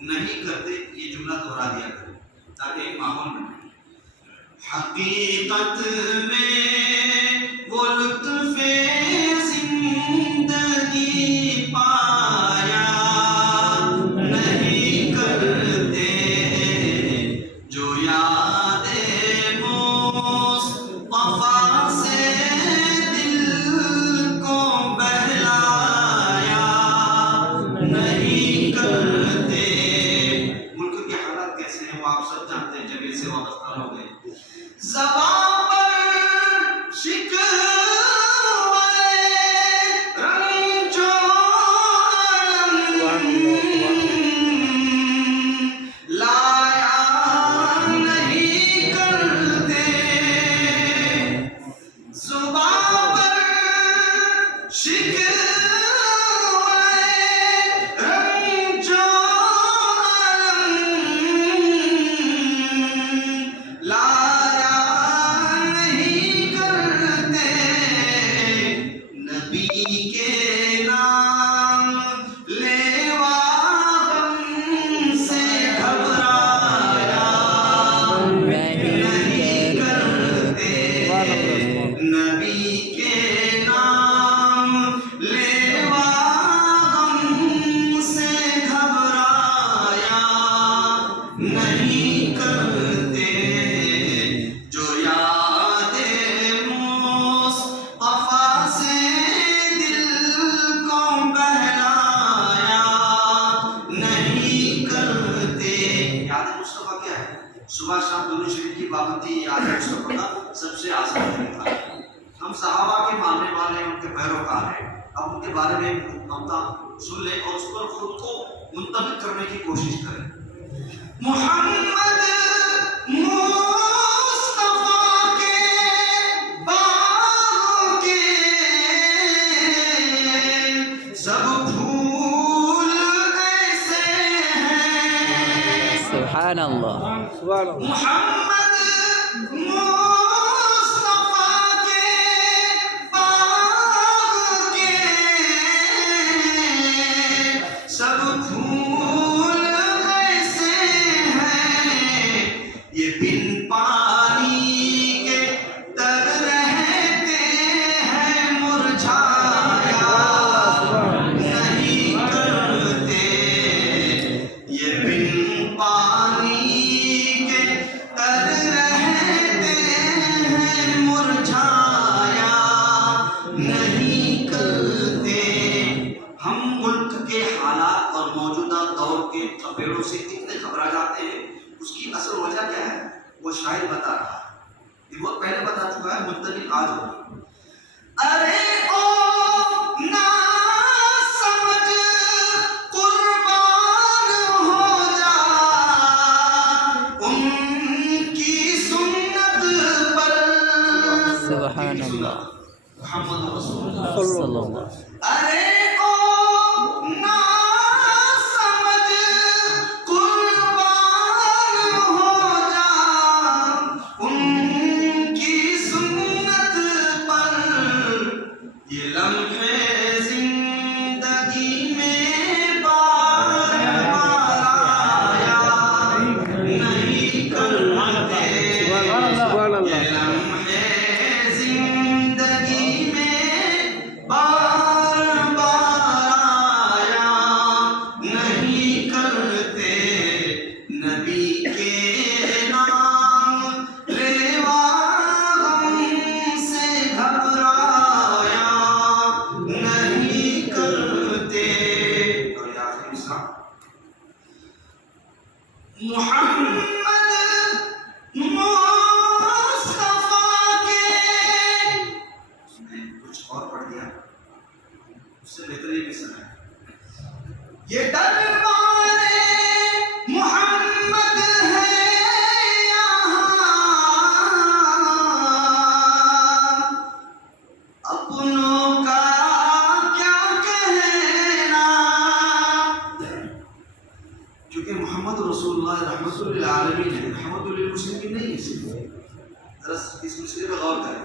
نہیں کرتے، یہ جملہ دہرا دیا کریں تاکہ ایک ماحول بنے۔ حقیقت میں وہ لطف زندگی پایا نہیں کرتے، جو یاد مصطفیٰ سے دل کو بہلایا نہیں کرتے۔ ملک کے حالات کیسے ہیں وہ آپ سب جانتے ہیں، جبھی سے وابستہ ہو گئے۔ زبان پر شکوے رنج و الم لایا نہیں کرتے، زبان پر شکوے رنج و الم لایا نہیں کرتے، نبی کے نام لیوا ہم سے گھبرایا نہیں کرتے، نبی کے نام لیوا ہم سے گھبرایا نہیں کرتے، جو یاد مصطفیٰ سے دل کو بہلایا نہیں کرتے۔ یاد مصطفیٰ کیا ہے؟ صبح شام درود شریف کی پابندی یاد مصطفیٰ کا سب سے آسان طریقہ ہے۔ ہم صحابہ کے ماننے والے ان کے پیروکار ہیں، اب ان کے بارے میں ممتا سن لیں اور اس پر خود کو منطبق کرنے کی کوشش کریں۔ محمد مصطفیٰ کے باغ کے سب پھول ایسے ہیں، سبحان اللہ، سبحان اللہ، محمد مصطفیٰ کے باغ کے سب پھول ایسے ہیں، یہ بن پانی کے تر رہتے ہیں، مرجھایا نہیں کرتے، یہ بن پانی کے تر رہتے ہیں، مرجھایا نہیں کرتے۔ ہم ملک کے حالات اور موجودہ دور کے تھپیڑوں سے اتنے گھبرا جاتے ہیں، اس کی اصل وجہ کیا ہے وہ شاعر بتا رہا ہے، یہ بہت پہلے بتا چکا ہے، منتقل آج ہوگی۔ ارے او نا سمجھ قربان ہو جا ان کی سنت پر، سبحان اللہ، محمد رسول اللہ صلی اللہ، ارے او نا سمجھ قربان ہو جا ان کی سنت پر، یہ لمحے زندگی میں بار بار آیا نہیں کرتے، یہ لمحے زندگی میں بار بار آیا نہیں کرتے، نبی کے نام لیوا ہم سے گھبرایا نہیں کرتے۔ اور یہ آخری مصرع، محمد مصطفیٰ کے، میں کچھ اور پڑھ دیا، اس سے بہتر یہ مصرع ہے، یہ دربار محمد ہے یہاں، اپنوں کا کیا کہنا، کیونکہ محمد رسول اللہ رحمت للعالمین ہے، رحمت للمسلمین نہیں ہے صرف۔ ذرا اس مصرے پہ غور کریں،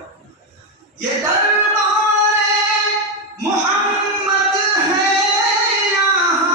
یہ دربار محمد ہے یہاں،